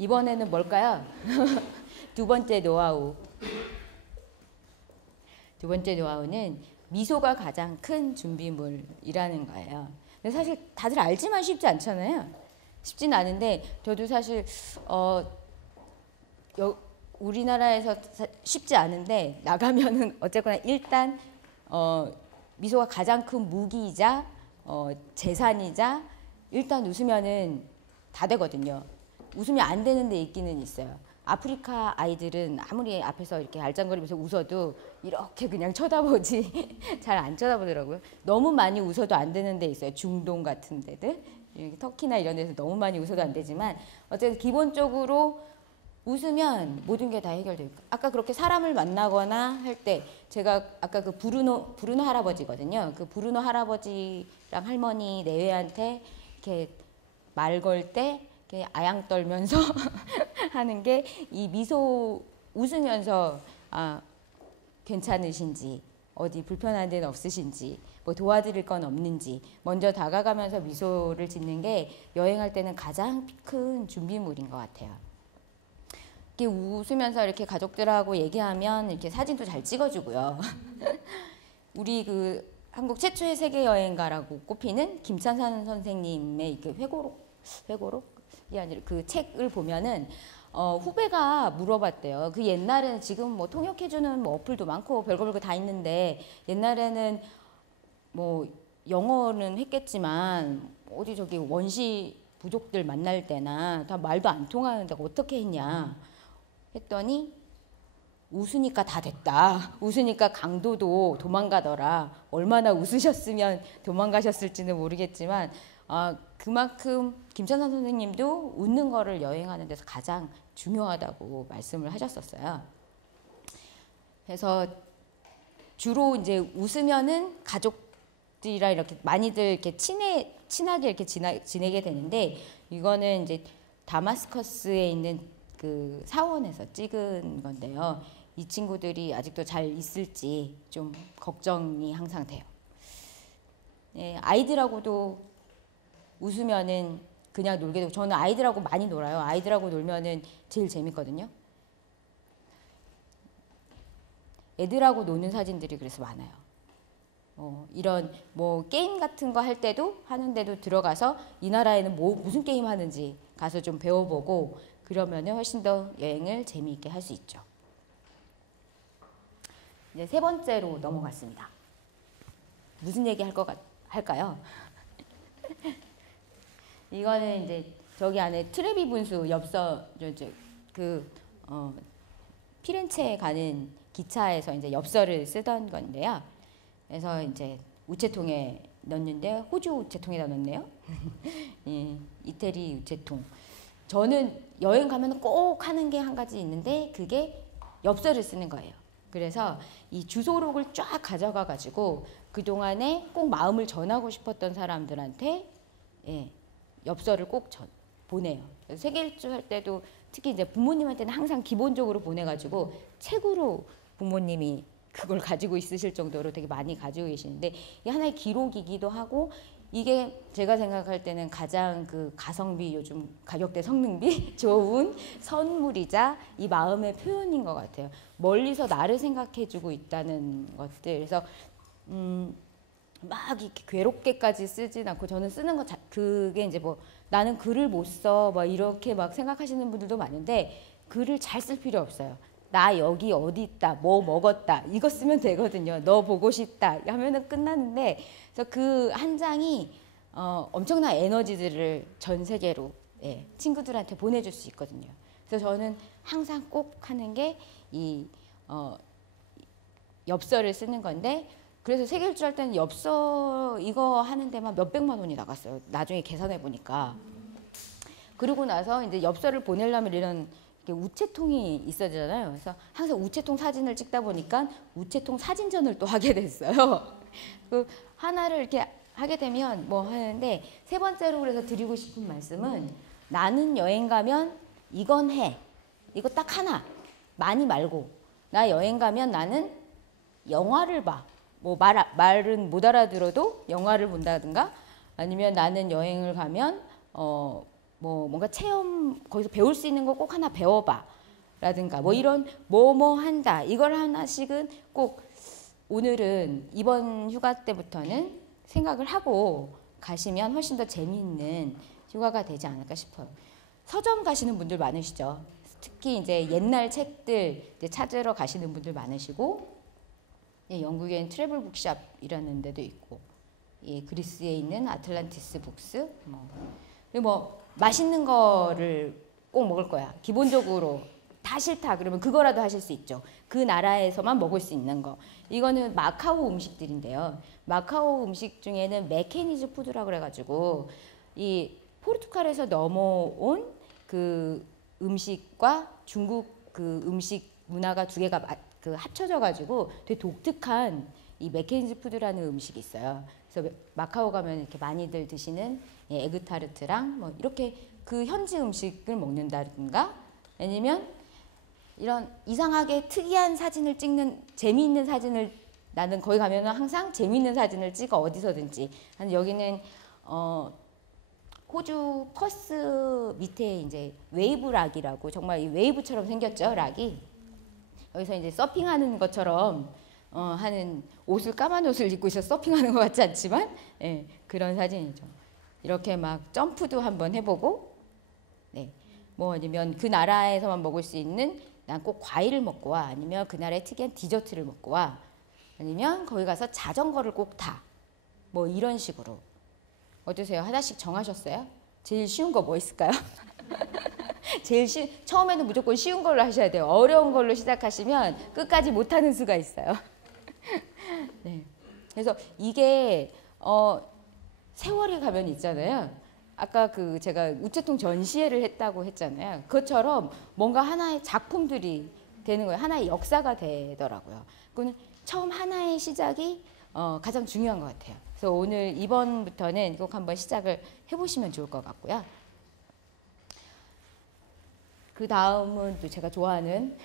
이번에는 뭘까요? 두 번째 노하우. 두 번째 노하우는 미소가 가장 큰 준비물이라는 거예요. 근데 사실 다들 알지만 쉽지 않잖아요. 쉽진 않은데 저도 사실 우리나라에서 쉽지 않은데 나가면은 어쨌거나 일단 미소가 가장 큰 무기이자 재산이자 일단 웃으면은 다 되거든요. 웃으면 안 되는 데 있기는 있어요. 아프리카 아이들은 아무리 앞에서 이렇게 알짱거리면서 웃어도 이렇게 그냥 쳐다보지 잘 안 쳐다보더라고요. 너무 많이 웃어도 안 되는 데 있어요. 중동 같은 데들, 터키나 이런 데서 너무 많이 웃어도 안 되지만 어쨌든 기본적으로 웃으면 모든 게 다 해결돼요. 아까 그렇게 사람을 만나거나 할 때 제가 아까 그 브루노 할아버지거든요. 그 브루노 할아버지랑 할머니 내외한테 이렇게 말 걸 때 이렇게 아양 떨면서 하는 게 이 미소 웃으면서 괜찮으신지 어디 불편한 데는 없으신지 뭐 도와드릴 건 없는지 먼저 다가가면서 미소를 짓는 게 여행할 때는 가장 큰 준비물인 것 같아요. 이렇게 웃으면서 이렇게 가족들하고 얘기하면 이렇게 사진도 잘 찍어주고요. 우리 그 한국 최초의 세계 여행가라고 꼽히는 김찬산 선생님의 그 회고록이 아니라 그 책을 보면은 후배가 물어봤대요. 그 옛날에는 지금 뭐 통역해주는 뭐 어플도 많고 별거 다 있는데 옛날에는 뭐 영어는 했겠지만 어디 저기 원시 부족들 만날 때나 다 말도 안 통하는데 어떻게 했냐 했더니 웃으니까 다 됐다. 웃으니까 강도도 도망가더라. 얼마나 웃으셨으면 도망가셨을지는 모르겠지만 그만큼 김찬선 선생님도 웃는 거를 여행하는 데서 가장 중요하다고 말씀을 하셨었어요. 그래서 주로 이제 웃으면은 가족들이랑 이렇게 많이들 이렇게 친하게 이렇게 지내게 되는데 이거는 이제 다마스커스에 있는 그 사원에서 찍은 건데요. 이 친구들이 아직도 잘 있을지 좀 걱정이 항상 돼요. 네, 아이들하고도 웃으면은 그냥 놀게 되고 저는 아이들하고 많이 놀아요. 아이들하고 놀면은 제일 재밌거든요. 애들하고 노는 사진들이 그래서 많아요. 이런 뭐 게임 같은 거 할 때도 하는데도 들어가서 이 나라에는 무슨 게임 하는지 가서 좀 배워보고 그러면은 훨씬 더 여행을 재미있게 할 수 있죠. 이제 세 번째로 넘어갔습니다. 무슨 얘기 할까요? 이거는 이제 저기 안에 트레비 분수 엽서 피렌체에 가는 기차에서 이제 엽서를 쓰던 건데요. 그래서 이제 우체통에 넣었는데 호주 우체통에다 넣었네요. 이태리 우체통. 저는 여행 가면 꼭 하는 게 한 가지 있는데 그게 엽서를 쓰는 거예요. 그래서 이 주소록을 쫙 가져가 가지고 그동안에 꼭 마음을 전하고 싶었던 사람들한테 엽서를 꼭 보내요. 세계 일주 할 때도 특히 이제 부모님한테는 항상 기본적으로 보내가지고 책으로 부모님이 그걸 가지고 있으실 정도로 되게 많이 가지고 계시는데 이게 하나의 기록이기도 하고 이게 제가 생각할 때는 가장 그 가성비 요즘 가격대 성능비 좋은 선물이자 이 마음의 표현인 것 같아요. 멀리서 나를 생각해주고 있다는 것들. 그래서 막 이렇게 괴롭게까지 쓰진 않고 저는 쓰는 거 그게 이제 뭐 나는 글을 못 써 막 이렇게 막 생각하시는 분들도 많은데 글을 잘 쓸 필요 없어요. 나 여기 어디 있다, 뭐 먹었다 이거 쓰면 되거든요. 너 보고 싶다 하면은 끝나는데 그래서 그 한 장이 엄청난 에너지들을 전 세계로 친구들한테 보내줄 수 있거든요. 그래서 저는 항상 꼭 하는 게 이 엽서를 쓰는 건데 그래서 세계 일주 할 때는 엽서 이거 하는 데만 몇백만 원이 나갔어요. 나중에 계산해 보니까. 그리고 나서 이제 엽서를 보내려면 이런 우체통이 있어야 되잖아요. 그래서 항상 우체통 사진을 찍다 보니까 우체통 사진전을 또 하게 됐어요. 그 하나를 이렇게 하게 되면 뭐 하는데 세 번째로 그래서 드리고 싶은 말씀은 나는 여행 가면 이건 해. 이거 딱 하나. 많이 말고. 나 여행 가면 나는 영화를 봐. 뭐 말은 못 알아들어도 영화를 본다든가 아니면 나는 여행을 가면 뭐 뭔가 체험 거기서 배울 수 있는 거 꼭 하나 배워봐 라든가 뭐 이런 뭐뭐 한다 이걸 하나씩은 꼭 오늘은 이번 휴가 때부터는 생각을 하고 가시면 훨씬 더 재미있는 휴가가 되지 않을까 싶어요. 서점 가시는 분들 많으시죠. 특히 이제 옛날 책들 이제 찾으러 가시는 분들 많으시고, 예, 영국엔 트래블 북샵이라는 데도 있고, 예, 그리스에 있는 아틀란티스 북스, 그리고 뭐 맛있는 거를 꼭 먹을 거야. 기본적으로 다 싫다 그러면 그거라도 하실 수 있죠. 그 나라에서만 먹을 수 있는 거. 이거는 마카오 음식들인데요. 마카오 음식 중에는 메케니즈 푸드라고 그래가지고 이 포르투갈에서 넘어온 그 음식과 중국 그 음식 문화가 두 개가 그 합쳐져 가지고 되게 독특한 이 메케니즈 푸드라는 음식이 있어요. 그래서 마카오 가면 이렇게 많이들 드시는 에그타르트랑 뭐 이렇게 그 현지 음식을 먹는다든가 아니면 이런 이상하게 특이한 사진을 찍는 재미있는 사진을 나는 거기 가면 항상 재미있는 사진을 찍어 어디서든지. 여기는 호주 퍼스 밑에 이제 웨이브 락이라고 정말 이 웨이브처럼 생겼죠 락이. 여기서 이제 서핑하는 것처럼 하는 옷을 까만 옷을 입고 있어 서핑하는 것 같지 않지만 예, 그런 사진이죠. 이렇게 막 점프도 한번 해보고, 네, 뭐 아니면 그 나라에서만 먹을 수 있는 난 꼭 과일을 먹고 와 아니면 그 나라의 특이한 디저트를 먹고 와 아니면 거기 가서 자전거를 꼭 타 뭐 이런 식으로. 어떠세요? 하나씩 정하셨어요? 제일 쉬운 거 뭐 있을까요? 처음에는 무조건 쉬운 걸로 하셔야 돼요. 어려운 걸로 시작하시면 끝까지 못하는 수가 있어요. 네. 그래서 이게 세월이 가면 있잖아요. 아까 그 제가 우체통 전시회를 했다고 했잖아요. 그것처럼 뭔가 하나의 작품들이 되는 거예요. 하나의 역사가 되더라고요. 그건 처음 하나의 시작이 가장 중요한 것 같아요. 그래서 오늘 이번부터는 꼭 한번 시작을 해보시면 좋을 것 같고요. 그 다음은 또 제가 좋아하는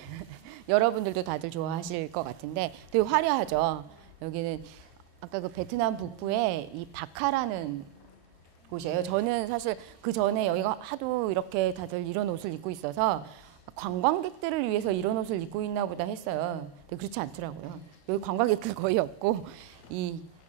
여러분들도 다들 좋아하실 것 같은데 되게 화려하죠. 여기는 아까 그 베트남 북부에 이 바카라는 곳이에요. 저는 사실 그 전에 여기가 하도 이렇게 다들 이런 옷을 입고 있어서 관광객들을 위해서 이런 옷을 입고 있나 보다 했어요. 근데 그렇지 않더라고요. 여기 관광객들 거의 없고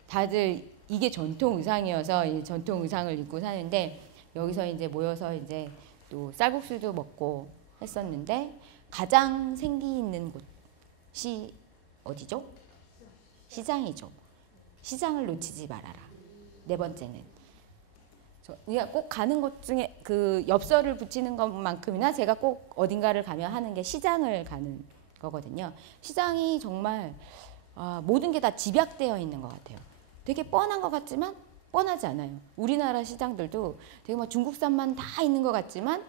다들 이게 전통 의상이어서 이 전통 의상을 입고 사는데 여기서 이제 모여서 이제 또 쌀국수도 먹고 했었는데 가장 생기 있는 곳이 어디죠? 시장이죠. 시장을 놓치지 말아라. 네 번째는 우리가 꼭 가는 곳 중에 그 엽서를 붙이는 것만큼이나 제가 꼭 어딘가를 가면 하는 게 시장을 가는 거거든요. 시장이 정말 모든 게 다 집약되어 있는 것 같아요. 되게 뻔한 것 같지만 뻔하지 않아요. 우리나라 시장들도 되게 막 중국산만 다 있는 것 같지만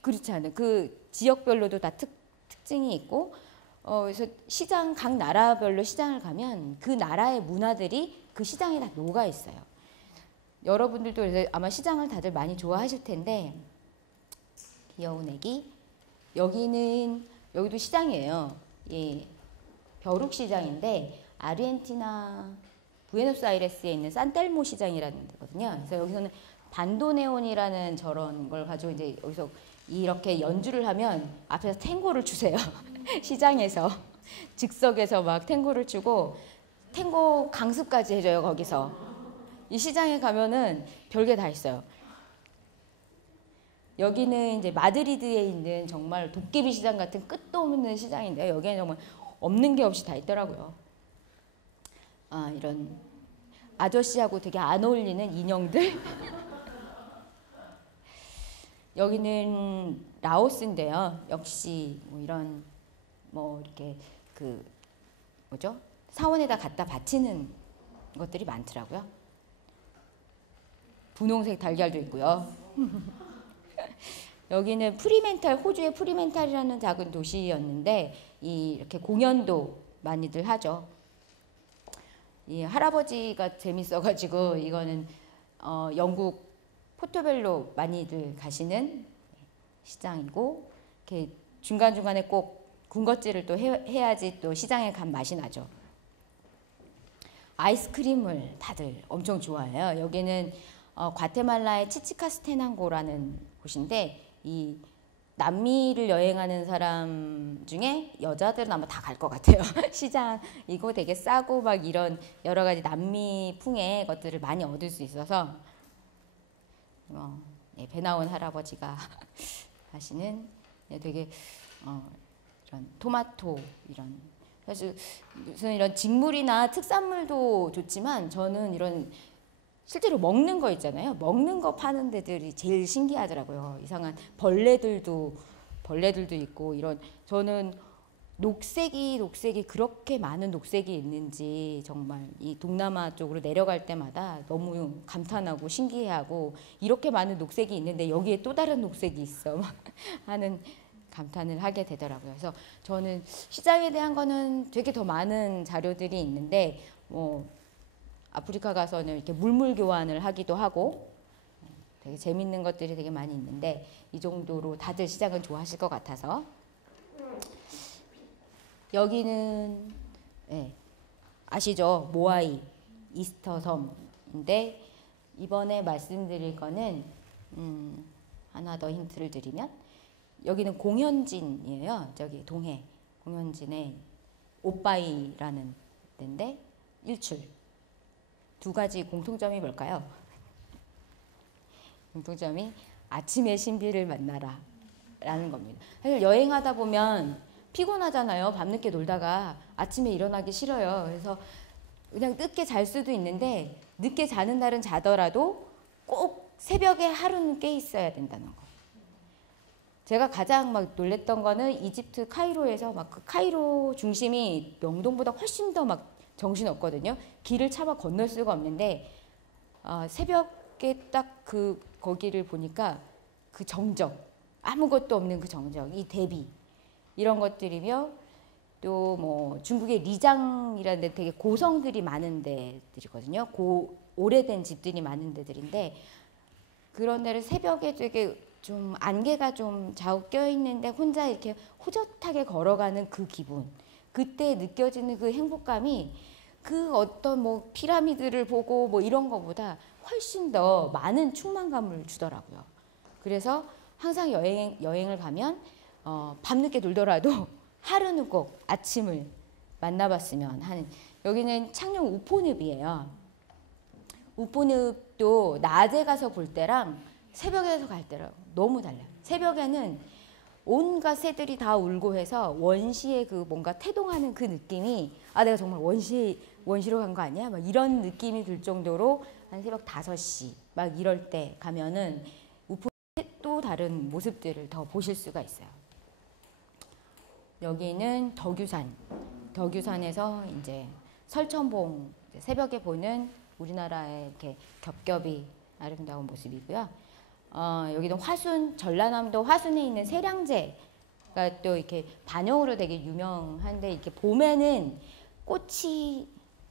그렇지 않아요. 그 지역별로도 다 특징이 있고 그래서 시장 각 나라별로 시장을 가면 그 나라의 문화들이 그 시장에 다 녹아 있어요. 여러분들도 아마 시장을 다들 많이 좋아하실 텐데 귀여운 애기 여기도 시장이에요. 예, 벼룩시장인데 아르헨티나 부에노스아이레스에 있는 산텔모 시장이라는 데거든요. 그래서 여기서는 반도네온이라는 저런 걸 가지고 이제 여기서 이렇게 연주를 하면 앞에서 탱고를 추세요. 시장에서 즉석에서 막 탱고를 추고 탱고 강습까지 해줘요. 거기서 이 시장에 가면은 별게 다 있어요. 여기는 이제 마드리드에 있는 정말 도깨비 시장 같은 끝도 없는 시장인데요. 여기는 정말 없는 게 없이 다 있더라고요. 이런 아저씨하고 되게 안 어울리는 인형들. 여기는 라오스인데요. 역시 뭐 이런 뭐 이렇게 그 뭐죠? 사원에다 갖다 바치는 것들이 많더라고요. 분홍색 달걀도 있고요. 여기는 프리멘탈, 호주의 프리멘탈이라는 작은 도시였는데 이렇게 공연도 많이들 하죠. 이 할아버지가 재밌어가지고 이거는 영국 포토벨로 많이들 가시는 시장이고 이렇게 중간중간에 꼭 군것질을 또 해야지 또 시장에 간 맛이 나죠. 아이스크림을 다들 엄청 좋아해요. 여기는 과테말라의 치치카스테난고라는 곳인데 이 남미를 여행하는 사람 중에 여자들은 아마 다 갈 것 같아요. 시장 이거 되게 싸고 막 이런 여러 가지 남미풍의 것들을 많이 얻을 수 있어서 배 나온 할아버지가 하시는 되게 이런 토마토 이런 사실 무슨 이런 직물이나 특산물도 좋지만 저는 이런 실제로 먹는 거 있잖아요. 먹는 거 파는 데들이 제일 신기하더라고요. 이상한 벌레들도 있고 이런 저는 녹색이 그렇게 많은 녹색이 있는지 정말 이 동남아 쪽으로 내려갈 때마다 너무 감탄하고 신기해하고 이렇게 많은 녹색이 있는데 여기에 또 다른 녹색이 있어 하는 감탄을 하게 되더라고요. 그래서 저는 시장에 대한 거는 되게 더 많은 자료들이 있는데 아프리카 가서는 이렇게 물물 교환을 하기도 하고 되게 재밌는 것들이 되게 많이 있는데 이 정도로 다들 시장은 좋아하실 것 같아서 여기는 아시죠? 모아이 이스터 섬인데 이번에 말씀드릴 거는 하나 더 힌트를 드리면 여기는 공현진이에요. 저기 동해 공현진의 오빠이라는 데인데 일출 두 가지 공통점이 뭘까요? 공통점이 아침의 신비를 만나라 라는 겁니다. 사실 여행하다 보면 피곤하잖아요. 밤늦게 놀다가 아침에 일어나기 싫어요. 그래서 그냥 늦게 잘 수도 있는데 늦게 자는 날은 자더라도 꼭 새벽에 하루는 깨 있어야 된다는 거. 제가 가장 막 놀랬던 거는 이집트 카이로에서 막 그 카이로 중심이 명동보다 훨씬 더 막 정신 없거든요. 길을 차마 건널 수가 없는데 새벽에 딱 거기를 보니까 그 정적 아무것도 없는 그 정적 이 대비 이런 것들이며 또 뭐 중국의 리장이라는 데 되게 고성들이 많은 데들이거든요. 오래된 집들이 많은 데들인데 그런 데를 새벽에 되게 좀 안개가 좀 자욱 껴 있는데 혼자 이렇게 호젓하게 걸어가는 그 기분 그때 느껴지는 그 행복감이 그 어떤 뭐 피라미드를 보고 뭐 이런 거보다 훨씬 더 많은 충만감을 주더라고요. 그래서 항상 여행을 가면 밤늦게 놀더라도 하루는 꼭 아침을 만나봤으면 하는 여기는 창녕 우포늪이에요. 우포늪도 낮에 가서 볼 때랑 새벽에서 갈 때랑 너무 달라요. 새벽에는 온갖 새들이 다 울고 해서 원시의 그 뭔가 태동하는 그 느낌이 내가 정말 원시로 간 거 아니야? 막 이런 느낌이 들 정도로 한 새벽 5시 막 이럴 때 가면은 또 다른 모습들을 더 보실 수가 있어요. 여기는 덕유산에서 이제 설천봉 새벽에 보는 우리나라의 이렇게 겹겹이 아름다운 모습이고요. 여기는 화순 전라남도 화순에 있는 세량제가 또 이렇게 반영으로 되게 유명한데 이렇게 봄에는 꽃이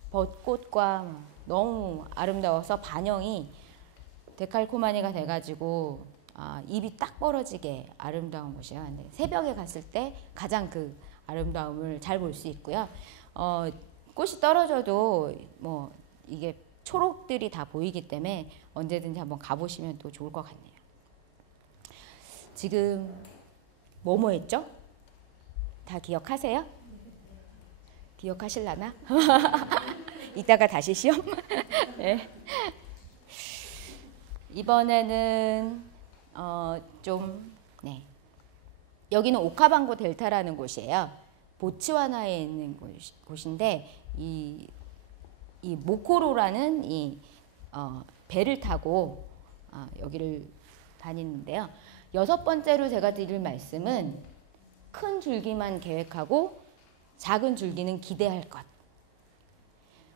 벚꽃과 너무 아름다워서 반영이 데칼코마니가 돼가지고 입이 딱 벌어지게 아름다운 곳이에요. 근데 새벽에 갔을 때 가장 그 아름다움을 잘 볼 수 있고요. 꽃이 떨어져도 뭐 이게 초록들이 다 보이기 때문에 언제든지 한번 가보시면 또 좋을 것 같네요. 지금 뭐뭐 했죠? 다 기억하세요? 기억하실라나? 이따가 다시 시험? 네. 이번에는 여기는 오카방고 델타라는 곳이에요. 보츠와나에 있는 곳인데 이 모코로라는 이 배를 타고 여기를 다니는데요. 6번째로 제가 드릴 말씀은 큰 줄기만 계획하고 작은 줄기는 기대할 것.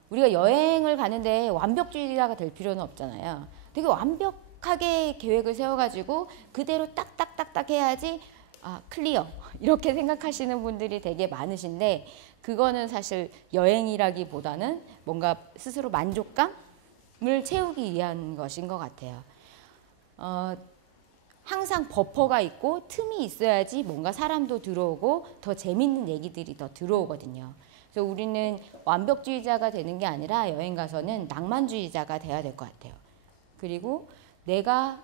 우리가 여행을 가는데 완벽주의자가 될 필요는 없잖아요. 되게 완벽하게 계획을 세워가지고 그대로 딱딱딱딱 해야지 클리어 이렇게 생각하시는 분들이 되게 많으신데 그거는 사실 여행이라기보다는 뭔가 스스로 만족감을 채우기 위한 것인 것 같아요. 항상 버퍼가 있고 틈이 있어야지 뭔가 사람도 들어오고 더 재밌는 얘기들이 더 들어오거든요. 그래서 우리는 완벽주의자가 되는 게 아니라 여행 가서는 낭만주의자가 돼야 될 것 같아요. 그리고 내가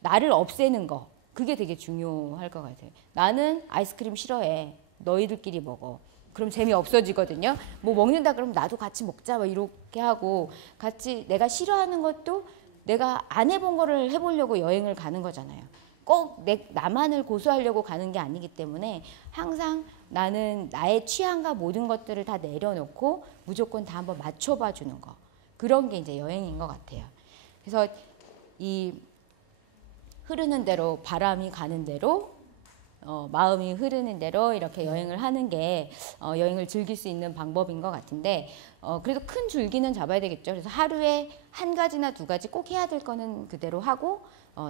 나를 없애는 거, 그게 되게 중요할 것 같아요. 나는 아이스크림 싫어해. 너희들끼리 먹어. 그럼 재미 없어지거든요. 뭐 먹는다 그러면 나도 같이 먹자 막 이렇게 하고, 같이 내가 싫어하는 것도 내가 안 해본 거를 해보려고 여행을 가는 거잖아요. 꼭 나만을 고수하려고 가는 게 아니기 때문에 항상 나는 나의 취향과 모든 것들을 다 내려놓고 무조건 다 한번 맞춰봐 주는 거, 그런 게 이제 여행인 것 같아요. 그래서 이 흐르는 대로, 바람이 가는 대로, 마음이 흐르는 대로 이렇게 여행을 하는 게 여행을 즐길 수 있는 방법인 것 같은데, 그래도 큰 줄기는 잡아야 되겠죠. 그래서 하루에 한 가지나 두 가지 꼭 해야 될 거는 그대로 하고,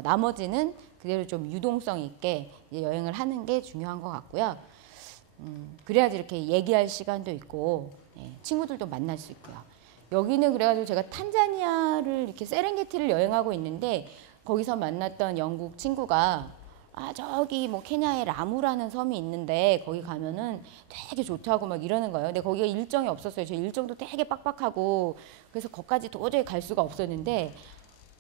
나머지는 그대로 좀 유동성 있게 이제 여행을 하는 게 중요한 것 같고요. 그래야지 이렇게 얘기할 시간도 있고, 예, 친구들도 만날 수 있고요. 여기는 그래가지고 제가 탄자니아를 이렇게 세렝게티를 여행하고 있는데, 거기서 만났던 영국 친구가 저기 뭐 케냐에 라무라는 섬이 있는데 거기 가면은 되게 좋다고 막 이러는 거예요. 근데 거기가 일정이 없었어요. 저 일정도 되게 빡빡하고, 그래서 거기까지 도저히 갈 수가 없었는데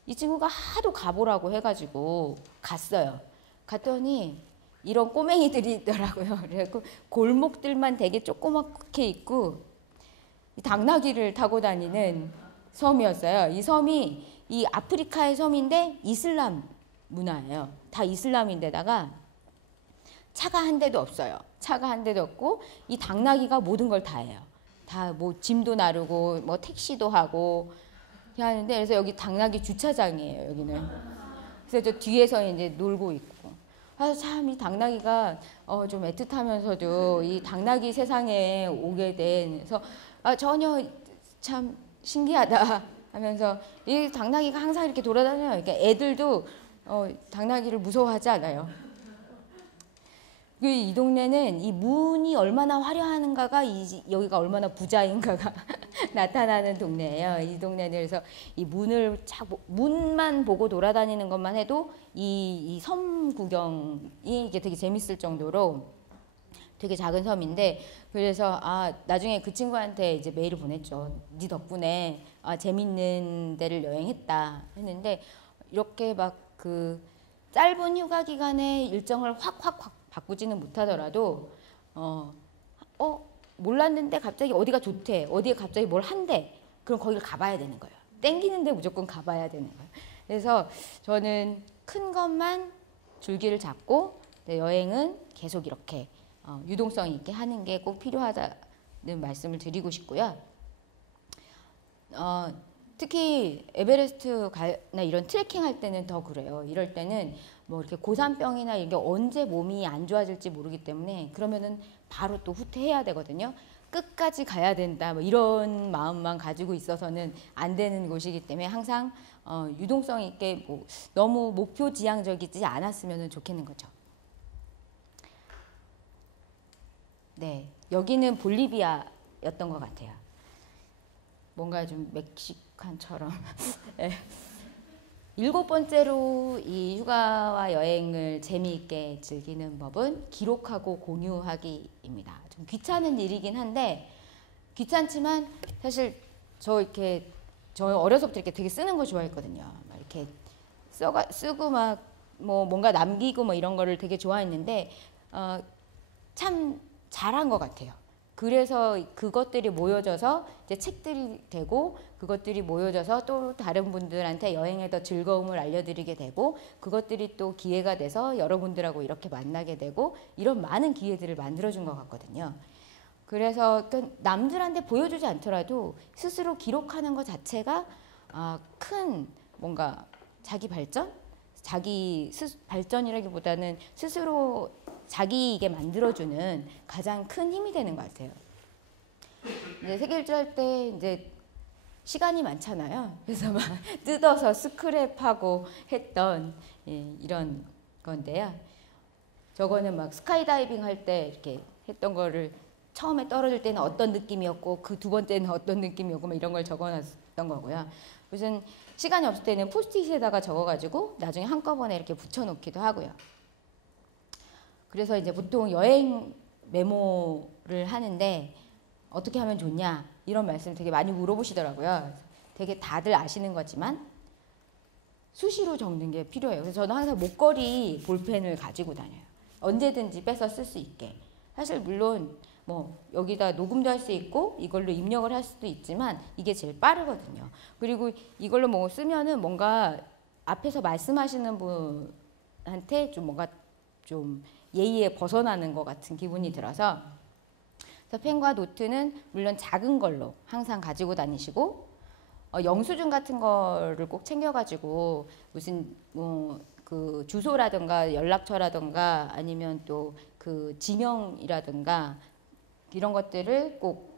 이 친구가 하도 가보라고 해가지고 갔어요. 갔더니 이런 꼬맹이들이 있더라고요. 그래서 골목들만 되게 조그맣게 있고 당나귀를 타고 다니는 섬이었어요. 이 섬이 이 아프리카의 섬인데 이슬람 문화예요. 다 이슬람인데다가 차가 한 대도 없어요. 차가 한 대도 없고 이 당나귀가 모든 걸 다 해요. 다 뭐 짐도 나르고 뭐 택시도 하고 하는데, 그래서 여기 당나귀 주차장이에요. 여기는. 그래서 저 뒤에서 이제 놀고 있고. 참 이 당나귀가 좀 애틋하면서도 이 당나귀 세상에 오게 된, 그래서 전혀 참 신기하다 하면서, 이 당나귀가 항상 이렇게 돌아다녀요. 그러니까 애들도 당나귀를 무서워하지 않아요. 이 동네는 이 문이 얼마나 화려한가가 여기가 얼마나 부자인가가 나타나는 동네예요. 이 동네는 그래서 이 문만 보고 돌아다니는 것만 해도 이 섬 구경이 이게 되게 재밌을 정도로 되게 작은 섬인데, 그래서 나중에 그 친구한테 이제 메일을 보냈죠. 네 덕분에 재밌는 데를 여행했다 했는데, 이렇게 막 그 짧은 휴가 기간에 일정을 확 바꾸지는 못하더라도 몰랐는데 갑자기 어디가 좋대, 어디에 갑자기 뭘 한대, 그럼 거기를 가봐야 되는 거예요. 땡기는데 무조건 가봐야 되는 거예요. 그래서 저는 큰 것만 줄기를 잡고 여행은 계속 이렇게 유동성 있게 하는 게 꼭 필요하다는 말씀을 드리고 싶고요. 특히 에베레스트 가나 이런 트레킹 할 때는 더 그래요. 이럴 때는 뭐 이렇게 고산병이나 이게 언제 몸이 안 좋아질지 모르기 때문에, 그러면은 바로 또 후퇴해야 되거든요. 끝까지 가야 된다 뭐 이런 마음만 가지고 있어서는 안 되는 곳이기 때문에 항상 유동성 있게 뭐 너무 목표 지향적이지 않았으면 좋겠는 거죠. 네, 여기는 볼리비아였던 것 같아요. 뭔가 좀 멕시칸처럼. 네. 7번째로 이 휴가와 여행을 재미있게 즐기는 법은 기록하고 공유하기입니다. 좀 귀찮은 일이긴 한데, 귀찮지만 사실 저 어려서부터 이렇게 되게 쓰는 거 좋아했거든요. 막 이렇게 쓰고 막 뭐 뭔가 남기고 뭐 이런 거를 되게 좋아했는데 참 잘한 것 같아요. 그래서 그것들이 모여져서 이제 책들이 되고, 그것들이 모여져서 또 다른 분들한테 여행의 더 즐거움을 알려드리게 되고, 그것들이 또 기회가 돼서 여러분들하고 이렇게 만나게 되고, 이런 많은 기회들을 만들어준 것 같거든요. 그래서 남들한테 보여주지 않더라도 스스로 기록하는 것 자체가 큰 뭔가 자기 발전이라기보다는 스스로 자기에게 만들어주는 가장 큰 힘이 되는 것 같아요. 이제 세계 일주할 때 이제 시간이 많잖아요. 그래서 막 뜯어서 스크랩하고 했던 이런 건데요. 저거는 막 스카이다이빙 할 때 이렇게 했던 거를 처음에 떨어질 때는 어떤 느낌이었고 그 두 번째는 어떤 느낌이었고 막 이런 걸 적어놨던 거고요. 무슨 시간이 없을 때는 포스트잇에다가 적어가지고 나중에 한꺼번에 이렇게 붙여놓기도 하고요. 그래서 이제 보통 여행 메모를 하는데 어떻게 하면 좋냐 이런 말씀 되게 많이 물어보시더라고요. 되게 다들 아시는 거지만 수시로 적는 게 필요해요. 그래서 저는 항상 목걸이 볼펜을 가지고 다녀요. 언제든지 빼서 쓸 수 있게. 사실 물론 뭐 여기다 녹음도 할 수 있고 이걸로 입력을 할 수도 있지만 이게 제일 빠르거든요. 그리고 이걸로 뭐 쓰면은 뭔가 앞에서 말씀하시는 분한테 좀 뭔가 좀 예의에 벗어나는 것 같은 기분이 들어서, 그래서 펜과 노트는 물론 작은 걸로 항상 가지고 다니시고, 영수증 같은 거를 꼭 챙겨가지고 무슨 뭐 그 주소라든가 연락처라든가 아니면 또 그 지명이라든가 이런 것들을 꼭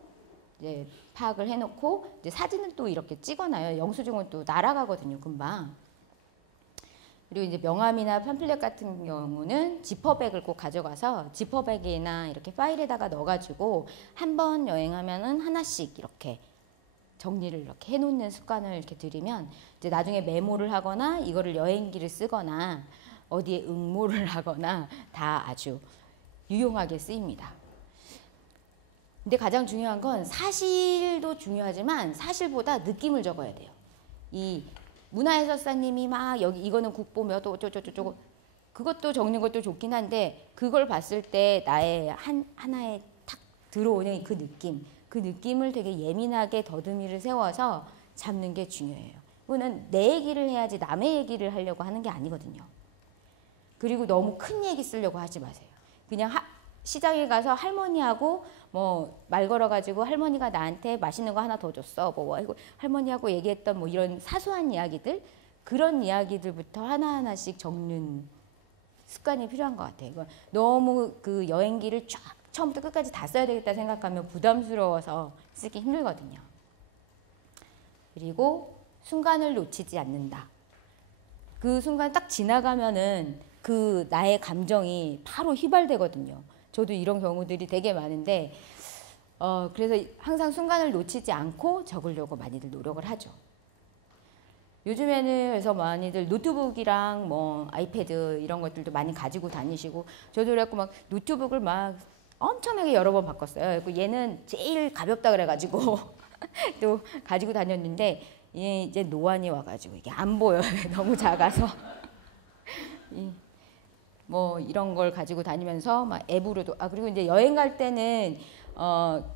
이제 파악을 해놓고, 이제 사진을 또 이렇게 찍어놔요. 영수증은 또 날아가거든요, 금방. 그리고 이제 명함이나 팜플렛 같은 경우는 지퍼백을 꼭 가져가서 지퍼백이나 이렇게 파일에다가 넣어가지고 한 번 여행하면은 하나씩 이렇게 정리를 이렇게 해놓는 습관을 이렇게 들이면 이제 나중에 메모를 하거나 이거를 여행기를 쓰거나 어디에 응모를 하거나 다 아주 유용하게 쓰입니다. 근데 가장 중요한 건 사실도 중요하지만 사실보다 느낌을 적어야 돼요. 이 문화해설사님이 막 여기 이거는 국보 몇 호 어쩌고저쩌고 그것도 적는 것도 좋긴 한데, 그걸 봤을 때 나의 하나에 탁 들어오는 그 느낌을 되게 예민하게 더듬이를 세워서 잡는 게 중요해요. 그거는 내 얘기를 해야지 남의 얘기를 하려고 하는 게 아니거든요. 그리고 너무 큰 얘기 쓰려고 하지 마세요. 그냥 시장에 가서 할머니하고 뭐 말 걸어가지고 할머니가 나한테 맛있는 거 하나 더 줬어. 뭐 할머니하고 얘기했던 뭐 이런 사소한 이야기들, 그런 이야기들부터 하나하나씩 적는 습관이 필요한 것 같아요. 너무 그 여행기를 쫙 처음부터 끝까지 다 써야 되겠다 생각하면 부담스러워서 쓰기 힘들거든요. 그리고 순간을 놓치지 않는다. 그 순간 딱 지나가면은 그 나의 감정이 바로 휘발되거든요. 저도 이런 경우들이 되게 많은데, 그래서 항상 순간을 놓치지 않고 적으려고 많이들 노력을 하죠. 요즘에는 그래서 많이들 노트북이랑 뭐 아이패드 이런 것들도 많이 가지고 다니시고, 저도 그래갖고 막 노트북을 막 엄청나게 여러 번 바꿨어요. 얘는 제일 가볍다 그래가지고 또 가지고 다녔는데, 이제 노안이 와가지고 이게 안 보여요. 너무 작아서. 뭐 이런 걸 가지고 다니면서 막 앱으로도, 그리고 이제 여행 갈 때는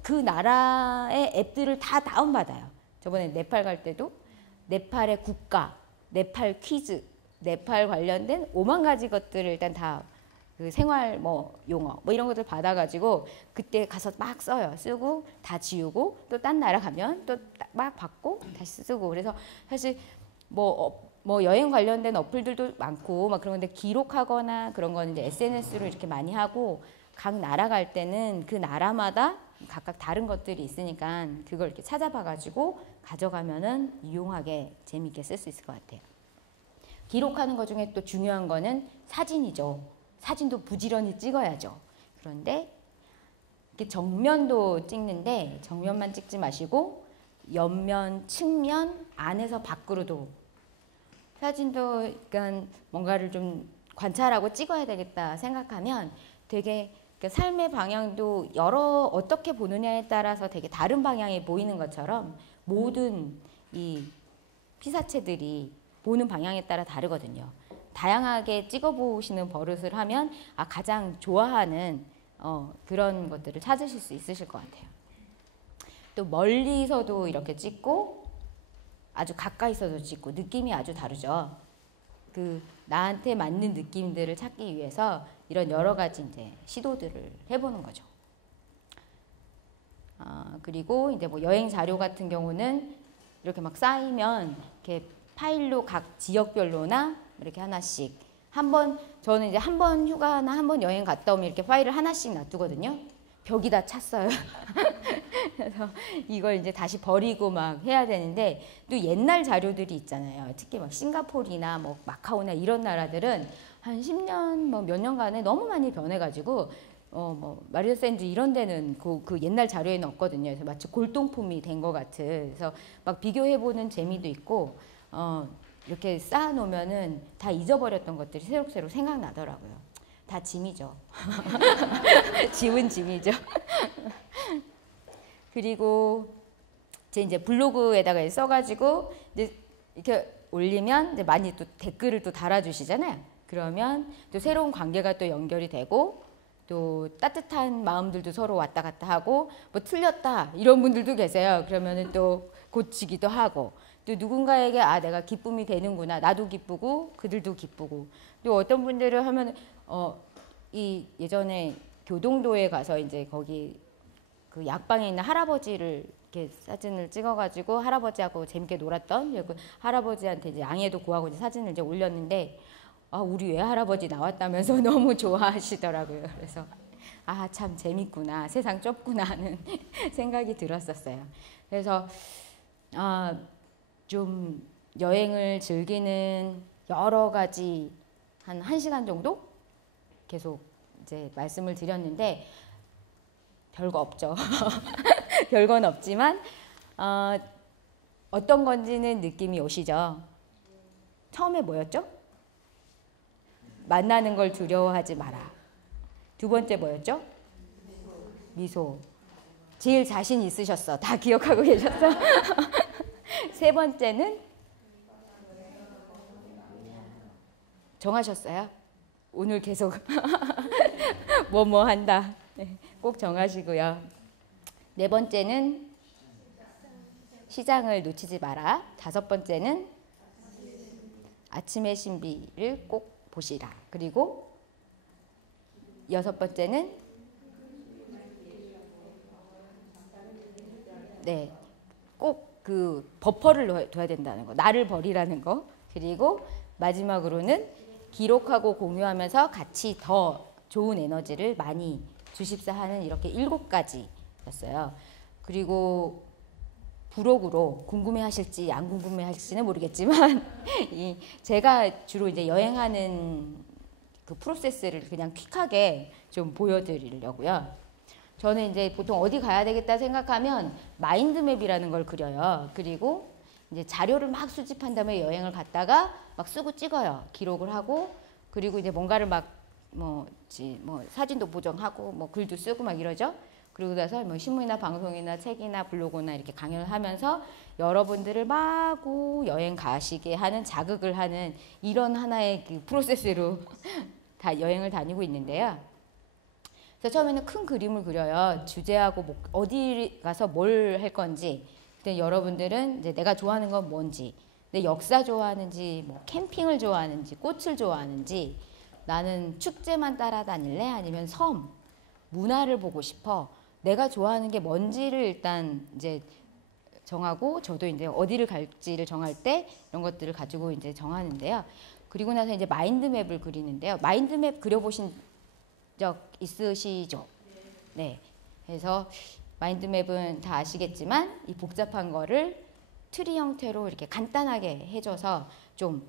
그 나라의 앱들을 다 다운받아요. 저번에 네팔 갈 때도 네팔의 국가, 네팔 퀴즈, 네팔 관련된 5만 가지 것들을 일단 다 그 생활 뭐 용어 뭐 이런 것들 받아가지고 그때 가서 막 써요. 쓰고 다 지우고 또 딴 나라 가면 또 막 받고 다시 쓰고. 그래서 사실 뭐 여행 관련된 어플들도 많고 막 그런 건데, 기록하거나 그런 건 이제 SNS로 이렇게 많이 하고, 각 나라 갈 때는 그 나라마다 각각 다른 것들이 있으니까 그걸 이렇게 찾아봐가지고 가져가면은 유용하게 재미있게 쓸 수 있을 것 같아요. 기록하는 것 중에 또 중요한 거는 사진이죠. 사진도 부지런히 찍어야죠. 그런데 이렇게 정면도 찍는데 정면만 찍지 마시고 옆면, 측면, 안에서 밖으로도 사진도, 그러니까 뭔가를 좀 관찰하고 찍어야 되겠다 생각하면 되게 삶의 방향도 어떻게 보느냐에 따라서 되게 다른 방향이 보이는 것처럼 모든 이 피사체들이 보는 방향에 따라 다르거든요. 다양하게 찍어보시는 버릇을 하면 가장 좋아하는 그런 것들을 찾으실 수 있으실 것 같아요. 또 멀리서도 이렇게 찍고 아주 가까이서도 찍고 느낌이 아주 다르죠. 그 나한테 맞는 느낌들을 찾기 위해서 이런 여러 가지 이제 시도들을 해보는 거죠. 그리고 이제 뭐 여행 자료 같은 경우는 이렇게 막 쌓이면 이렇게 파일로 각 지역별로나 이렇게 하나씩 저는 이제 한 번 휴가나 한 번 여행 갔다 오면 이렇게 파일을 하나씩 놔두거든요. 벽이 다 찼어요. 그래서 이걸 이제 다시 버리고 막 해야 되는데, 또 옛날 자료들이 있잖아요. 특히 막 싱가포르나 뭐 마카오나 이런 나라들은 한 10년 뭐 몇 년간에 너무 많이 변해가지고 뭐 마리오 샌즈 이런 데는 그 옛날 자료에는 없거든요. 그래서 마치 골동품이 된 것 같은. 그래서 막 비교해보는 재미도 있고, 이렇게 쌓아놓으면은 다 잊어버렸던 것들이 새록새록 생각나더라고요. 다 짐이죠. 짐은 짐이죠. 그리고 제 이제 블로그에다가 써가지고 이제 이렇게 올리면 이제 많이 또 댓글을 또 달아주시잖아요. 그러면 또 새로운 관계가 또 연결이 되고 또 따뜻한 마음들도 서로 왔다 갔다 하고 뭐 틀렸다 이런 분들도 계세요. 그러면은 또 고치기도 하고 또 누군가에게 아 내가 기쁨이 되는구나 나도 기쁘고 그들도 기쁘고 또 어떤 분들은 하면 이 예전에 교동도에 가서 이제 거기 그 약방에 있는 할아버지를 이렇게 사진을 찍어가지고 할아버지하고 재밌게 놀았던 그 할아버지한테 이제 양해도 구하고 이제 사진을 이제 올렸는데 아 우리 외할아버지 나왔다면서 너무 좋아하시더라고요. 그래서 아 참 재밌구나 세상 좁구나 하는 생각이 들었었어요. 그래서 좀 여행을 즐기는 여러 가지 한 1시간 정도 계속 이제 말씀을 드렸는데 별거 없죠. 별건 없지만 어떤 건지는 느낌이 오시죠. 처음에 뭐였죠? 만나는 걸 두려워하지 마라. 두 번째 뭐였죠? 미소. 제일 자신 있으셨어. 다 기억하고 계셨어? 세 번째는 정하셨어요? 오늘 계속 뭐 한다. 꼭 정하시고요. 네 번째는 시장을 놓치지 마라. 다섯 번째는 아침의 신비를 꼭 보시라. 그리고 여섯 번째는 네, 꼭 그 버퍼를 둬야 된다는 거. 나를 버리라는 거. 그리고 마지막으로는 기록하고 공유하면서 같이 더 좋은 에너지를 많이 주십사 하는 이렇게 7가지였어요. 그리고 부록으로 궁금해하실지 안 궁금해하실지는 모르겠지만 제가 주로 이제 여행하는 그 프로세스를 그냥 퀵하게 좀 보여드리려고요. 저는 이제 보통 어디 가야 되겠다 생각하면 마인드맵이라는 걸 그려요. 그리고 이제 자료를 막 수집한 다음에 여행을 갔다가 막 쓰고 찍어요. 기록을 하고 그리고 이제 뭔가를 막 뭐 사진도 보정하고 뭐 글도 쓰고 막 이러죠. 그리고 나서 뭐 신문이나 방송이나 책이나 블로그나 이렇게 강연을 하면서 여러분들을 마구 여행 가시게 하는 자극을 하는 이런 하나의 그 프로세스로 다 여행을 다니고 있는데요. 그래서 처음에는 큰 그림을 그려요. 주제하고 어디 가서 뭘 할 건지. 근데 여러분들은 이제 내가 좋아하는 건 뭔지, 내 역사 좋아하는지, 뭐 캠핑을 좋아하는지, 꽃을 좋아하는지, 나는 축제만 따라다닐래? 아니면 섬, 문화를 보고 싶어. 내가 좋아하는 게 뭔지를 일단 이제 정하고 저도 이제 어디를 갈지를 정할 때 이런 것들을 가지고 이제 정하는데요. 그리고 나서 이제 마인드맵을 그리는데요. 마인드맵 그려보신 적 있으시죠? 네. 그래서 마인드맵은 다 아시겠지만 이 복잡한 거를 트리 형태로 이렇게 간단하게 해줘서 좀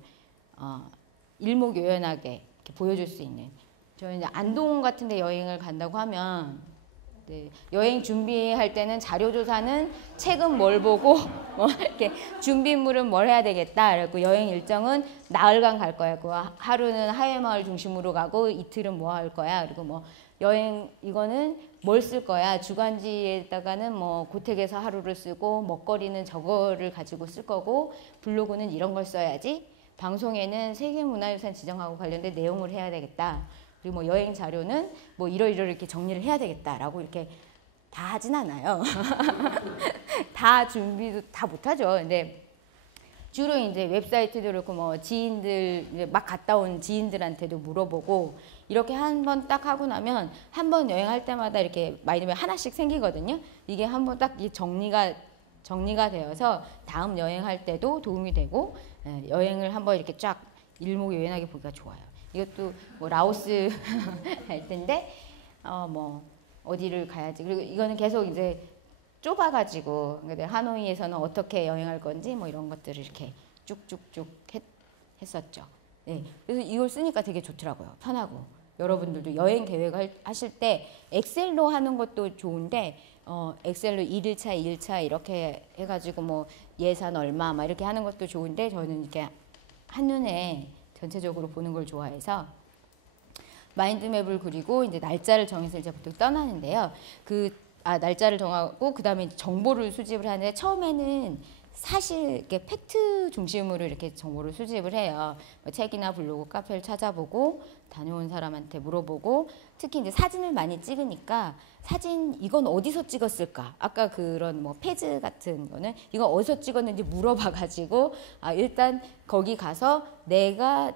일목요연하게 이렇게 보여줄 수 있는. 저는 이제 안동 같은 데 여행을 간다고 하면 네, 여행 준비할 때는 자료 조사는 책은 뭘 보고 뭐 이렇게 준비물은 뭘 해야 되겠다. 그래고 여행 일정은 나흘간 갈 거야. 그 하루는 하회마을 중심으로 가고 이틀은 뭐 할 거야. 그리고 뭐 여행 이거는 뭘 쓸 거야. 주간지에다가는 뭐 고택에서 하루를 쓰고 먹거리는 저거를 가지고 쓸 거고 블로그는 이런 걸 써야지. 방송에는 세계문화유산 지정하고 관련된 내용을 해야 되겠다. 그리고 뭐 여행 자료는 뭐 이렇게 정리를 해야 되겠다라고 이렇게 다 하진 않아요. 다 준비도 다 못하죠. 근데 주로 이제 웹사이트도 그렇고 뭐 지인들 막 갔다 온 지인들한테도 물어보고 이렇게 한 번 딱 하고 나면 한 번 여행할 때마다 이렇게 마인드맵 하나씩 생기거든요. 이게 한 번 딱 정리가 되어서 다음 여행할 때도 도움이 되고 여행을 한번 이렇게 쫙 일목요연하게 보기가 좋아요. 이것도 뭐 라오스 할 텐데 뭐 어디를 가야지. 그리고 이거는 계속 이제 좁아가지고 하노이에서는 어떻게 여행할 건지 뭐 이런 것들을 이렇게 쭉쭉쭉 했었죠. 네. 그래서 이걸 쓰니까 되게 좋더라고요. 편하고. 여러분들도 여행 계획을 하실 때 엑셀로 하는 것도 좋은데 엑셀로 1일차, 2일차 이렇게 해가지고 뭐 예산 얼마 막 이렇게 하는 것도 좋은데 저는 이렇게 한눈에 전체적으로 보는 걸 좋아해서 마인드맵을 그리고 이제 날짜를 정해서 이제 보통 떠나는데요. 날짜를 정하고 그 다음에 정보를 수집을 하는데 처음에는 사실 이렇게 팩트 중심으로 이렇게 정보를 수집을 해요. 뭐 책이나 블로그, 카페를 찾아보고 다녀온 사람한테 물어보고 특히 이제 사진을 많이 찍으니까 사진 이건 어디서 찍었을까? 아까 그런 뭐 페즈 같은 거는 이건 어디서 찍었는지 물어봐가지고 일단 거기 가서 내가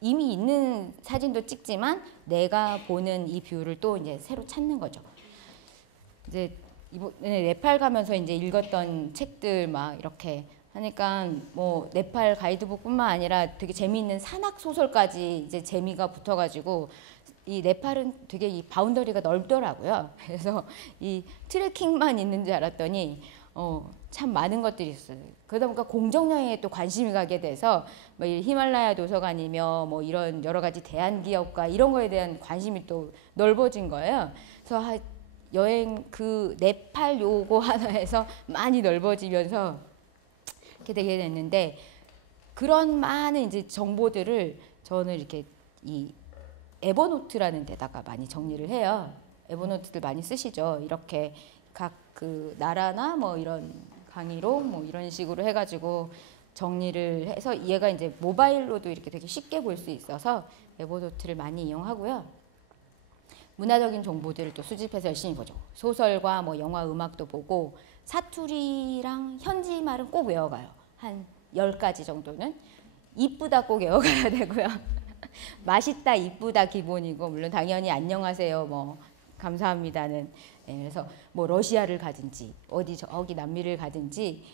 이미 있는 사진도 찍지만 내가 보는 이 뷰를 또 이제 새로 찾는 거죠. 이제 이번에 네팔 가면서 이제 읽었던 책들 막 이렇게 하니까 뭐 네팔 가이드북뿐만 아니라 되게 재미있는 산악 소설까지 이제 재미가 붙어가지고 이 네팔은 되게 이 바운더리가 넓더라고요. 그래서 이 트레킹만 있는 줄 알았더니 참 많은 것들이 있어요. 그러다 보니까 공정여행에 또 관심이 가게 돼서 뭐 이 히말라야 도서관이며 뭐 이런 여러 가지 대한기업가 이런 거에 대한 관심이 또 넓어진 거예요. 그래서 여행 그 네팔 요거 하나에서 많이 넓어지면서 이렇게 되게 됐는데 그런 많은 이제 정보들을 저는 이렇게 이 에버노트라는 데다가 많이 정리를 해요. 에버노트들 많이 쓰시죠. 이렇게 각 그 나라나 뭐 이런 강의로 뭐 이런 식으로 해가지고 정리를 해서 얘가 이제 모바일로도 이렇게 되게 쉽게 볼 수 있어서 에버노트를 많이 이용하고요. 문화적인 정보들을 또 수집해서 열심히 보죠. 소설과 뭐 영화, 음악도 보고 사투리랑 현지 말은 꼭 외워가요. 한 10가지 정도는. 이쁘다 꼭 외워가야 되고요. 맛있다, 이쁘다 기본이고 물론 당연히 안녕하세요, 뭐 감사합니다는 그래서 뭐 러시아를 가든지 어디 저기 남미를 가든지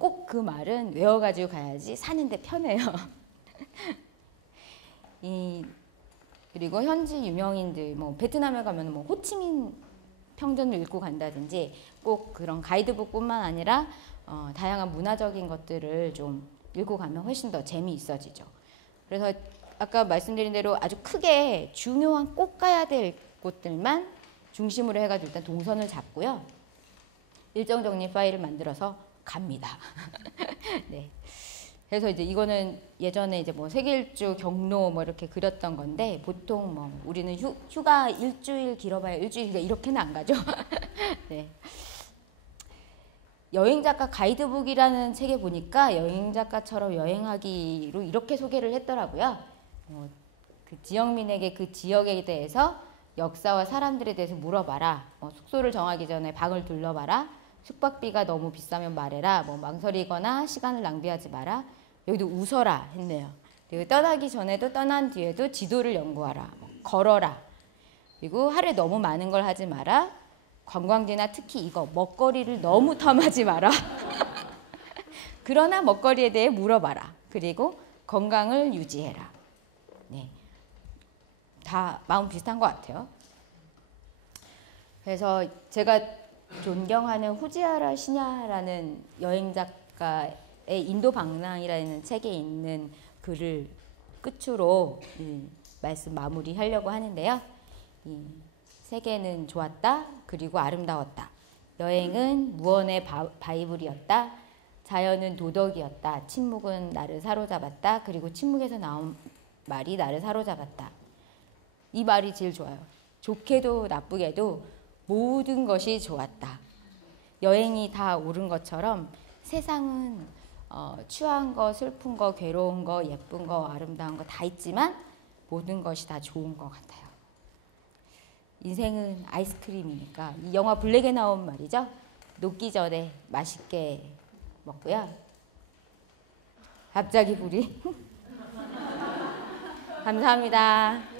꼭 그 말은 외워가지고 가야지 사는데 편해요. 그리고 현지 유명인들 뭐 베트남에 가면 뭐 호치민 평전을 읽고 간다든지 꼭 그런 가이드북뿐만 아니라 다양한 문화적인 것들을 좀 읽고 가면 훨씬 더 재미있어지죠. 그래서 아까 말씀드린 대로 아주 크게 중요한 꼭 가야 될 곳들만 중심으로 해가지고 일단 동선을 잡고요. 일정 정리 파일을 만들어서 갑니다. 네. 그래서 이제 이거는 예전에 이제 뭐 세계 일주 경로 뭐 이렇게 그렸던 건데 보통 뭐 우리는 휴가 일주일 길어봐야 일주일 이렇게는 안 가죠. 네. 여행작가 가이드북이라는 책에 보니까 여행작가처럼 여행하기로 이렇게 소개를 했더라고요. 그 지역민에게 그 지역에 대해서 역사와 사람들에 대해서 물어봐라. 숙소를 정하기 전에 방을 둘러봐라. 숙박비가 너무 비싸면 말해라. 뭐 망설이거나 시간을 낭비하지 마라. 여기도 웃어라 했네요. 그리고 떠나기 전에도 떠난 뒤에도 지도를 연구하라. 걸어라. 그리고 하루에 너무 많은 걸 하지 마라. 관광지나 특히 이거 먹거리를 너무 탐하지 마라. 그러나 먹거리에 대해 물어봐라. 그리고 건강을 유지해라. 네. 다 마음 비슷한 것 같아요. 그래서 제가 존경하는 후지아라 시냐라는 여행 작가의 인도 방랑이라는 책에 있는 글을 끝으로 말씀 마무리하려고 하는데요. 세계는 좋았다. 그리고 아름다웠다. 여행은 무언의 바이블이었다. 자연은 도덕이었다. 침묵은 나를 사로잡았다. 그리고 침묵에서 나온 말이 나를 사로잡았다. 이 말이 제일 좋아요. 좋게도 나쁘게도 모든 것이 좋았다. 여행이 다 옳은 것처럼 세상은 추한 거, 슬픈 거, 괴로운 거, 예쁜 거, 아름다운 거 다 있지만 모든 것이 다 좋은 것 같아요. 인생은 아이스크림이니까 이 영화 블랙에 나온 말이죠. 녹기 전에 맛있게 먹고요. 갑자기 불이 감사합니다.